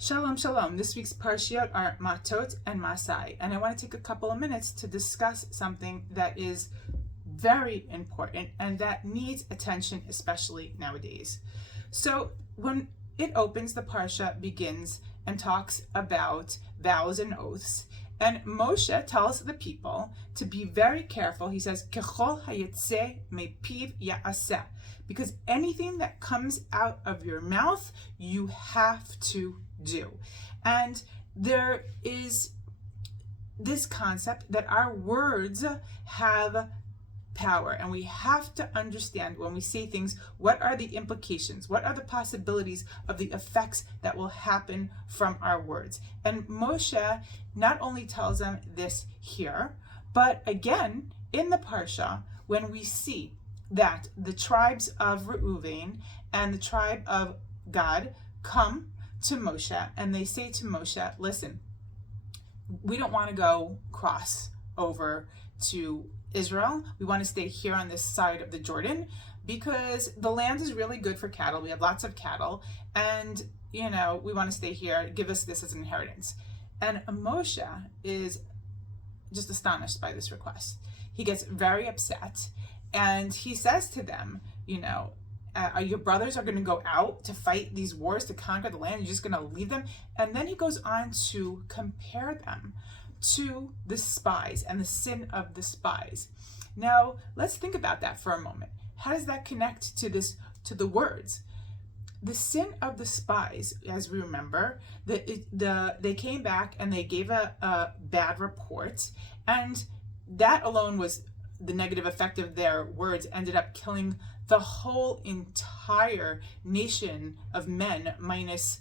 Shalom, shalom. This week's Parshat are Matot and Masei, and I want to take a couple of minutes to discuss something that is very important and that needs attention, especially nowadays. So when it opens, the Parsha begins and talks about vows and oaths, and Moshe tells the people to be very careful. He says, "Kechol hayetze mepiv ya'aseh," because anything that comes out of your mouth, you have to do. And there is this concept that our words have power, and we have to understand when we say things, what are the implications, what are the possibilities of the effects that will happen from our words. And Moshe not only tells them this here, but again in the Parsha, when we see that the tribes of Reuben and the tribe of Gad come to Moshe and they say to Moshe, listen, we don't want to go cross over to Israel. We want to stay here on this side of the Jordan because the land is really good for cattle. We have lots of cattle, and we want to stay here. Give us this as an inheritance. And Moshe is just astonished by this request. He gets very upset, and he says to them, your brothers are going to go out to fight these wars to conquer the land. You're just going to leave them. And then he goes on to compare them to the spies and the sin of the spies. Now, let's think about that for a moment. How does that connect to the words? The sin of the spies, as we remember, they came back and they gave a bad report, and that alone was the negative effect of their words, ended up killing the whole entire nation of men, minus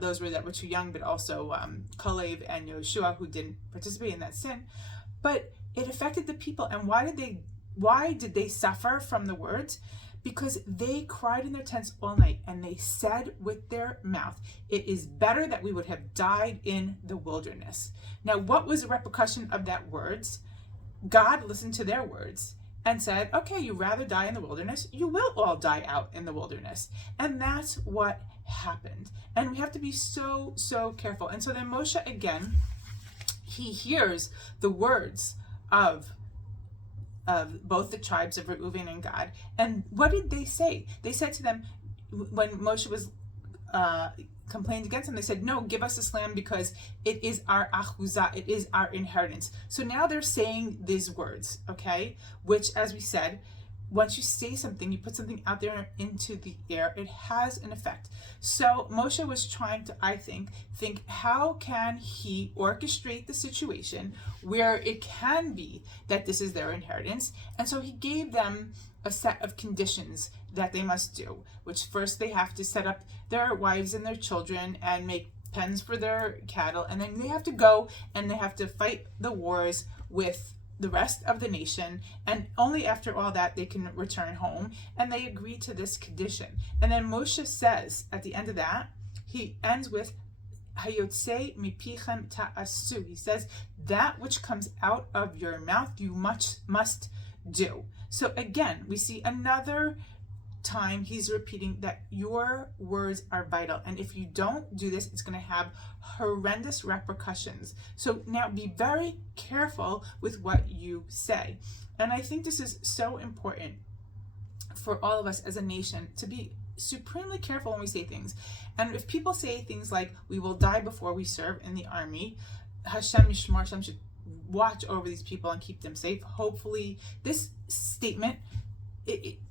those that were too young, but also Kalev and Yoshua, who didn't participate in that sin. But it affected the people. And why did they suffer from the words? Because they cried in their tents all night, and they said with their mouth, "It is better that we would have died in the wilderness." Now, what was the repercussion of that words? God listened to their words and said, okay, you'd rather die in the wilderness, you will all die out in the wilderness. And that's what happened. And we have to be so careful. And so then Moshe, again, he hears the words of both the tribes of Reuben and Gad. And what did they say? They said to them, when Moshe was complained against them, they said, no, give us this land because it is our achuzah, it is our inheritance. So now they're saying these words, okay, which, as we said, once you say something, you put something out there into the air, it has an effect. So Moshe was trying to, I think how can he orchestrate the situation where it can be that this is their inheritance. And so he gave them a set of conditions that they must do, which first they have to set up their wives and their children and make pens for their cattle, and then they have to go and they have to fight the wars with the rest of the nation, and only after all that they can return home. And they agree to this condition. And then Moshe says at the end of that, he ends with Hayotze mipichem ta'asu. He says, that which comes out of your mouth you must do. So again, we see another time he's repeating that your words are vital, and if you don't do this, it's going to have horrendous repercussions. So now be very careful with what you say. And I think this is so important for all of us as a nation to be supremely careful when we say things. And if people say things like, we will die before we serve in the army, Hashem Yishmar, Hashem should watch over these people and keep them safe. Hopefully this statement,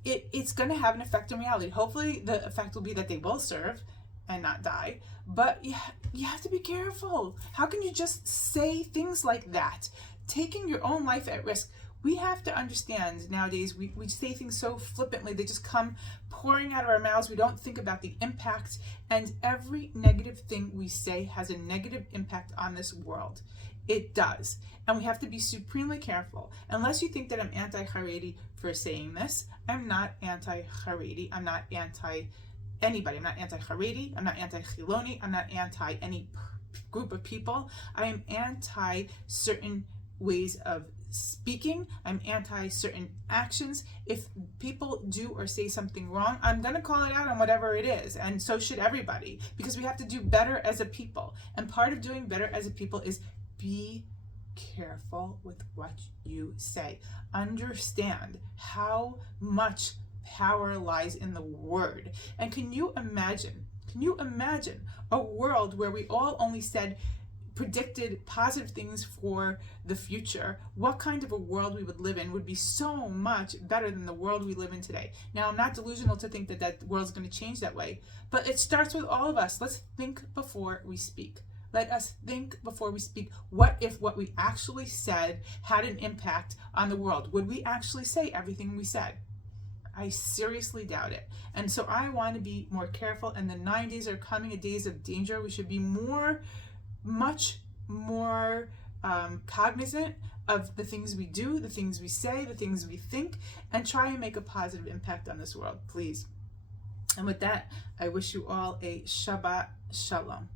it's going to have an effect in reality. Hopefully the effect will be that they will serve and not die. But you have to be careful. How can you just say things like that? Taking your own life at risk. We have to understand nowadays, we say things so flippantly. They just come pouring out of our mouths. We don't think about the impact. And every negative thing we say has a negative impact on this world. It does. And we have to be supremely careful. Unless you think that I'm anti-Haredi for saying this, I'm not anti-Haredi. I'm not anti-anybody. I'm not anti-Haredi. I'm not anti-Chiloni. I'm not anti any group of people. I am anti certain ways of speaking. I'm anti certain actions. If people do or say something wrong, I'm going to call it out on whatever it is. And so should everybody, because we have to do better as a people. And part of doing better as a people is be careful with what you say. Understand how much power lies in the word. And can you imagine a world where we all only predicted positive things for the future? What kind of a world we would live in would be so much better than the world we live in today. Now, I'm not delusional to think that that world's going to change that way, but it starts with all of us. Let's think before we speak. Let us think before we speak. What if what we actually said had an impact on the world? Would we actually say everything we said? I seriously doubt it. And so I want to be more careful, and the 9 days are coming, days of danger. We should be much more cognizant of the things we do, the things we say, the things we think, and try and make a positive impact on this world, please. And with that, I wish you all a Shabbat Shalom.